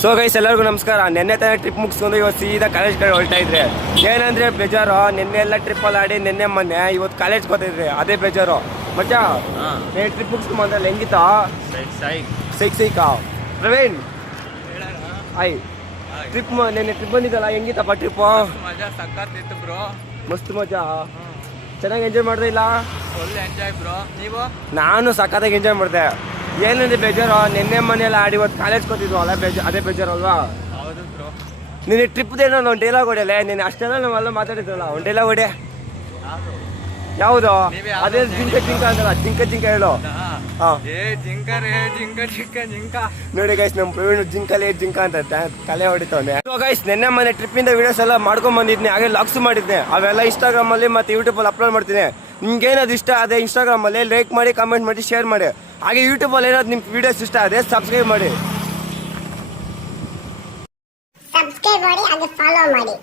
So guys ಎಲ್ಲರಿಗೂ ನಮಸ್ಕಾರ. ನೆನ್ನೆ ತಾನೇ ಟ್ರಿಪ್ ಮುಗಿಸ್ಕೊಂಡು ಇವತ್ತು ಸೀದಾ ಕಾಲೇಜ್ ಕಡೆ ಹೊರಟ ಇದ್ರೆ ಏನಂದ್ರೆ ಬೇಜಾರು. ನಿನ್ನೆ ಎಲ್ಲ ಟ್ರಿಪ್ಪಲ್ಲಿ ಆಡಿ ನಿನ್ನೆ ಮೊನ್ನೆ ಇವತ್ತು ಕಾಲೇಜ್ ಗೊತ್ತಿದ್ರೆ ಅದೇ ಬೇಜಾರು. ಮಚ್ಚ ಟ್ರಿಪ್ ಮುಗಿಸ್ಕೊಂಡು ಬಂದ್ರಲ್ಲ ಹೆಂಗಿತ್ತಾ? ಸೈಕಾ ಪ್ರವೀಣ್ ಆಯ್ ಟ್ರಿಪ್ ನೆನ್ನೆ ಟ್ರಿಪ್ ಬಂದಿದ್ದಲ್ಲ ಹೆಂಗಿತ್ತಪ್ಪ ಟ್ರಿಪ್? ಮಜಾ ಸಕ್ಕತ್ತಿತ್ತು ಬ್ರೋ. ಮಸ್ತ್ ಮಜಾ. ಚೆನ್ನಾಗಿ ಎಂಜಾಯ್ ಮಾಡಿದೆ ಇಲ್ಲ? Full enjoy bro. ನೀವು? ನಾನು ಸಖತ್ತಾಗಿ ಎಂಜಾಯ್ ಮಾಡಿದೆ. ಏನಂದ್ರೆ ಬೇಜಾರು ನಿನ್ನೆ ಮನೆಯಲ್ಲ ಆಡಿ ಇವತ್ತು ಕಾಲೇಜ್ ಕೊಟ್ಟಿದ್ವು ಅಲ್ಲ ಅದೇ ಬೇಜಾರು ಅಲ್ವಾ? ಹೌದು ಬ್ರೋ. ನಿನ್ನ ಟ್ರಿಪ್ದೇನೋ ಒಂದು ಡೈಲಾಗ್ ಹೊಡೆಯಲ್ಲ ನೀನು ಅಷ್ಟೆಲ್ಲ ನಾವೆಲ್ಲ ಮಾತಾಡಿದ್ರಲ್ಲ ಒಂದು ಡೈಲಾಗ್ ಹೊಡೆ. ಯಾವುದು? ಅದೇ ಜಿಂಕ ಜಿಂಕ ಅಂತಲ್ಲ, ಜಿಂಕ ಜಿಂಕ ಹೇಳು. ಜಿಂಕ ನೋಡಿ ಗೈಸ್ ನಮ್ಮ ಪ್ರವೀಣ್ ಜಿಂಕಲೇ ಜಿಂಕ ಅಂತ ತಲೆ ಹೊಡಿತವನೆ. ಗೈಸ್ ನಿನ್ನೆ ಮನೆ ಟ್ರಿಪ್ಪಿಂದ ವಿಡಿಯೋಸ್ ಎಲ್ಲ ಮಾಡ್ಕೊಂಡ್ ಬಂದಿದ್ನಿ, ಹಾಗೆ ಲಾಗ್ಸ್ ಮಾಡಿದ್ನೆ. ಅವೆಲ್ಲ ಇನ್ಸ್ಟಾಗ್ರಾಮಲ್ಲಿ ಮತ್ತು ಯೂಟ್ಯೂಬಲ್ಲಿ ಅಪ್ಲೋಡ್ ಮಾಡ್ತೀನಿ. ನಿಮ್ಗೇನದು ಇಷ್ಟ ಅದೇ ಇನ್ಸ್ಟಾಗ್ರಾಮಲ್ಲಿ ಲೈಕ್ ಮಾಡಿ, ಕಮೆಂಟ್ ಮಾಡಿ, ಶೇರ್ ಮಾಡಿ. ಹಾಗೆ ಯೂಟ್ಯೂಬಲ್ಲಿ ಏನಾದ್ರು ನಿಮ್ಮ ವಿಡಿಯೋಸ್ ಇಷ್ಟ ಅದೇ ಸಬ್ಸ್ಕ್ರೈಬ್ ಮಾಡಿ ಹಾಗೆ ಫಾಲೋ ಮಾಡಿ.